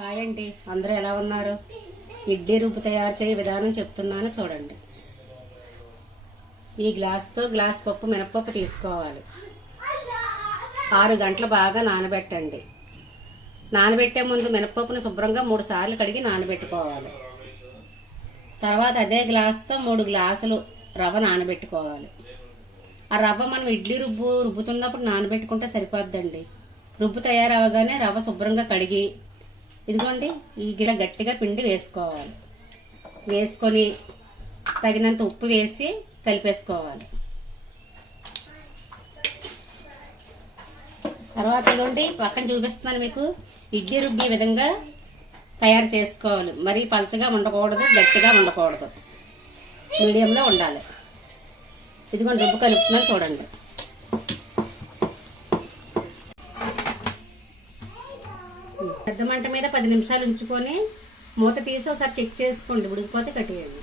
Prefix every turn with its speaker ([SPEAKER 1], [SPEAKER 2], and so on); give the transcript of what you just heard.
[SPEAKER 1] Hi అండి అందరూ ఎలా ఉన్నారు? ఇడ్లీ రుబ్బు తయారు చేయ విధానం చెప్తున్నాను చూడండి. ఈ గ్లాస్తో గ్లాస్ పప్పు మినపప్పు తీసుకోవాలి. ఆరు గంటలు బాగా నానబెట్టండి. నానబెట్టే ముందు మినపప్పుని శుభ్రంగా మూడు సార్లు కడిగి నానబెట్టుకోవాలి. తర్వాత అదే గ్లాస్తో మూడు గ్లాసులు రవ్వ నానబెట్టుకోవాలి. ఆ రవ్వ మనం ఇడ్లీ రుబ్బు రుబ్బుతున్నప్పుడు నానబెట్టుకుంటే సరిపోద్దండి. రుబ్బు తయారవగానే రవ్వ శుభ్రంగా కడిగి ఇదిగోండి ఈ గిల గట్టిగా పిండి వేసుకోవాలి. వేసుకొని తగినంత ఉప్పు వేసి కలిపేసుకోవాలి. తర్వాత ఇదిగోండి పక్కన చూపిస్తున్నాను మీకు ఇడ్లీ రుబ్బి విధంగా తయారు చేసుకోవాలి. మరీ పలచగా ఉండకూడదు గట్టిగా ఉండకూడదు. మీడియంలో ఉండాలి. ఇదిగోండి రుబ్బు కలుపుతున్నాను చూడండి. పెద్ద మంట మీద పది నిమిషాలు ఉంచుకొని మూత తీసి ఒకసారి చెక్ చేసుకోండి ఉడికిపోతే కట్టేయండి.